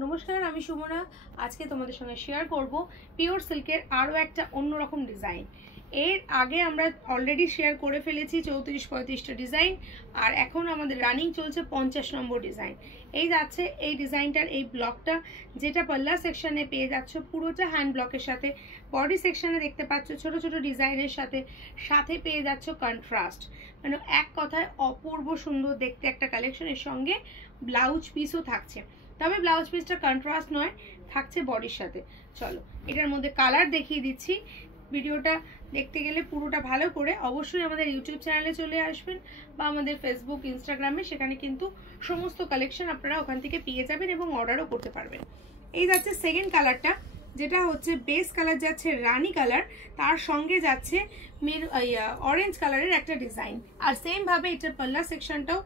নমস্কার, আমি সুমনা। আজকে তোমাদের সঙ্গে শেয়ার করব পিওর সিল্কের আরও একটা অন্যরকম ডিজাইন। এর আগে আমরা অলরেডি শেয়ার করে ফেলেছি 34-35টা ডিজাইন, আর এখন আমাদের রানিং চলছে 50 নম্বর ডিজাইন। এই যাচ্ছে এই ডিজাইনটার এই ব্লকটা, যেটা পাল্লা সেকশনে পেয়ে যাচ্ছ পুরোটা হ্যান্ড ব্লকের সাথে। বডি সেকশনে দেখতে পাচ্ছ ছোট ছোট ডিজাইনের সাথে সাথে পেয়ে যাচ্ছ কন্ট্রাস্ট, মানে এক কথায় অপূর্ব সুন্দর দেখতে একটা কালেকশনের সঙ্গে ব্লাউজ পিসও থাকছে। তবে ব্লাউজ পিসটা কন্ট্রাস্ট নয়, থাকছে বডির সাথে। চলো এটার মধ্যে কালার দেখিয়ে দিচ্ছি। ভিডিওটা দেখতে গেলে পুরোটা ভালো করে অবশ্যই আমাদের ইউটিউব চ্যানেলে চলে আসবেন বা আমাদের ফেসবুক ইনস্টাগ্রামে, সেখানে কিন্তু সমস্ত কালেকশন আপনারা ওখান থেকে পেয়ে যাবেন এবং অর্ডারও করতে পারবেন। এই যাচ্ছে সেকেন্ড কালারটা, যেটা হচ্ছে বেস কালার যাচ্ছে রানি কালার, তার সঙ্গে যাচ্ছে অরেঞ্জ কালারের একটা ডিজাইন। আর সেম ভাবে এটার পাল্লা সেকশনটাও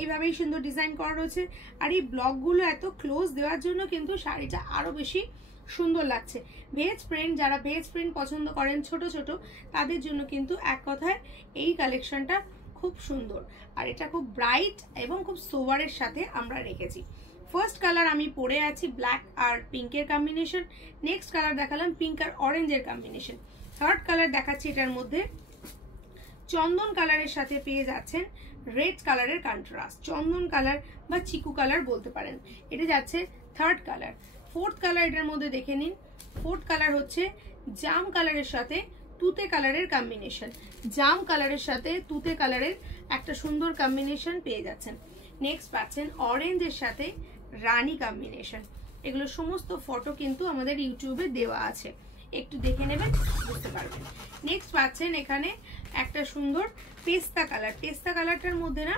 এইভাবেই সুন্দর ডিজাইন করা রয়েছে। আর এই ব্লকগুলো এত ক্লোজ দেওয়ার জন্য কিন্তু শাড়িটা আরো বেশি সুন্দর লাগছে। ভেজ প্রিন্ট, যারা ভেজ প্রিন্ট পছন্দ করেন ছোট ছোট, তাদের জন্য কিন্তু এক কথায় এই কালেকশনটা খুব সুন্দর। আর এটা খুব ব্রাইট এবং খুব সোভারের সাথে আমরা রেখেছি। ফার্স্ট কালার আমি পরে আছি ব্ল্যাক আর পিঙ্কের কম্বিনেশন। নেক্সট কালার দেখালাম পিঙ্ক আর অরেঞ্জের কম্বিনেশন। থার্ড কালার দেখাচ্ছি, এটার মধ্যে চন্দন কালারের সাথে পেয়ে যাচ্ছেন রেড কালারের কন্ট্রাস্ট। চন্দন কালার বা চিকু কালার বলতে পারেন। এটা যাচ্ছে থার্ড কালার। ফোর্থ কালার এটার মধ্যে দেখে নিন। ফোর্থ কালার হচ্ছে জাম কালারের সাথে তুতে কালারের কম্বিনেশন। জাম কালারের সাথে তুতে কালারের একটা সুন্দর কম্বিনেশন পেয়ে যাচ্ছেন। নেক্সট পাচ্ছেন অরেঞ্জের সাথে রানী কম্বিনেশন। এগুলো সমস্ত ফটো কিন্তু আমাদের ইউটিউবে দেওয়া আছে, একটু দেখে নেবেন, বুঝতে পারবেন। নেক্সট পাচ্ছেন এখানে একটা সুন্দর পেস্তা কালার। পেস্তা কালারটার মধ্যে না,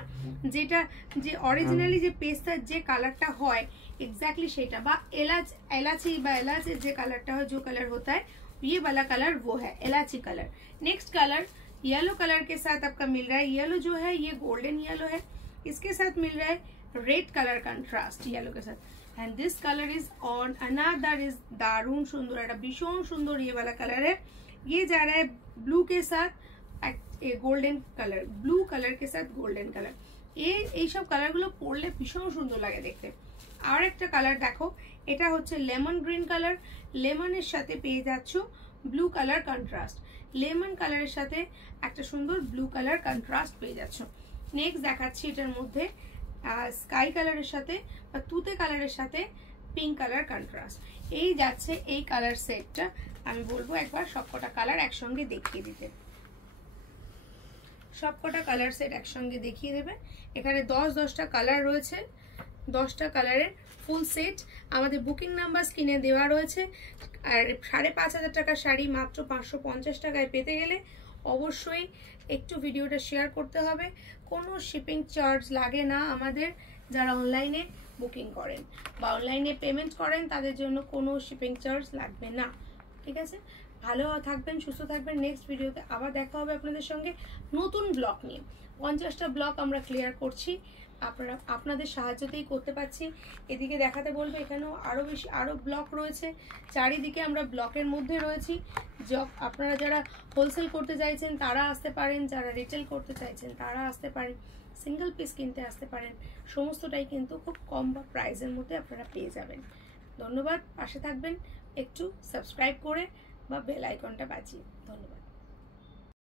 যেটা যে অরিজিনালি যে পেস্তার যে কালারটা হয় एग्जैक्टली सेटा बा इलायची बा इलायची जे कलरटा है, जो कलर होता है ये वाला कलर वो है इलायची colour. Next colour yellow colour के साथ आपका मिल रहा है। येलो जो है ये गोल्डन येलो है, इसके साथ मिल रहा है रेड कलर कंट्रास्ट येलो के साथ। And this colour is on another is दारुण सुंदर, এটা ভীষণ সুন্দর ये वाला कलर है। ये जा रहा है ब्लू के साथ गोल्डन कलर, ब्लू कलर के साथ गोल्डन कलर। এই সব কালারগুলো পরলে ভীষণ সুন্দর লাগে দেখতে। আর একটা কালার দেখো, এটা হচ্ছে লেমন গ্রিন কালার। লেমনের সাথে পেয়ে যাচ্ছ ব্লু কালার কন্ট্রাস্ট। লেমন কালারের সাথে একটা সুন্দর ব্লু কালার কন্ট্রাস্ট পেয়ে যাচ্ছ। নেক্সট দেখাচ্ছি এটার মধ্যে স্কাই কালারের সাথে বা তুতে কালারের সাথে পিঙ্ক কালার কন্ট্রাস্ট। এই যাচ্ছে এই কালার সেটটা। আমি বলবো একবার সবকটা কালার একসঙ্গে দেখিয়ে দিতে। সবকটা কালার সেট একসঙ্গে দেখিয়ে দেবে। এখানে 10-10টা কালার রয়েছে, 10টা কালারের ফুল সেট। আমাদের বুকিং নাম্বার স্ক্রিনে দেওয়া রয়েছে। আর 5,500 টাকার শাড়ি মাত্র 550 টাকায় পেতে গেলে অবশ্যই একটু ভিডিওটা শেয়ার করতে হবে। কোনো শিপিং চার্জ লাগে না আমাদের। যারা অনলাইনে বুকিং করেন বা অনলাইনে পেমেন্ট করেন তাদের জন্য কোনো শিপিং চার্জ লাগবে না, ঠিক আছে? ভালো থাকবেন, সুস্থ থাকবেন। নেক্সট ভিডিওতে আবার দেখা হবে আপনাদের সঙ্গে নতুন ব্লক নিয়ে। 50টা ব্লক আমরা ক্লিয়ার করছি, আপনাদের সাহায্যতেই করতে পারছি। এদিকে দেখাতে বলবো, এখানেও আরো ব্লক রয়েছে। চারিদিকে আমরা ব্লকের মধ্যে রয়েছি। আপনারা যারা হোলসেল করতে চাইছেন তারা আসতে পারেন, যারা রিটেল করতে চাইছেন তারা আসতে পারেন, সিঙ্গেল পিস কিনতে আসতে পারেন। সমস্তটাই কিন্তু খুব কম বা প্রাইসের মধ্যে আপনারা পেয়ে যাবেন। ধন্যবাদ, পাশে থাকবেন একটু সাবস্ক্রাইব করে বা বেল আইকনটা বাজিয়ে। ধন্যবাদ।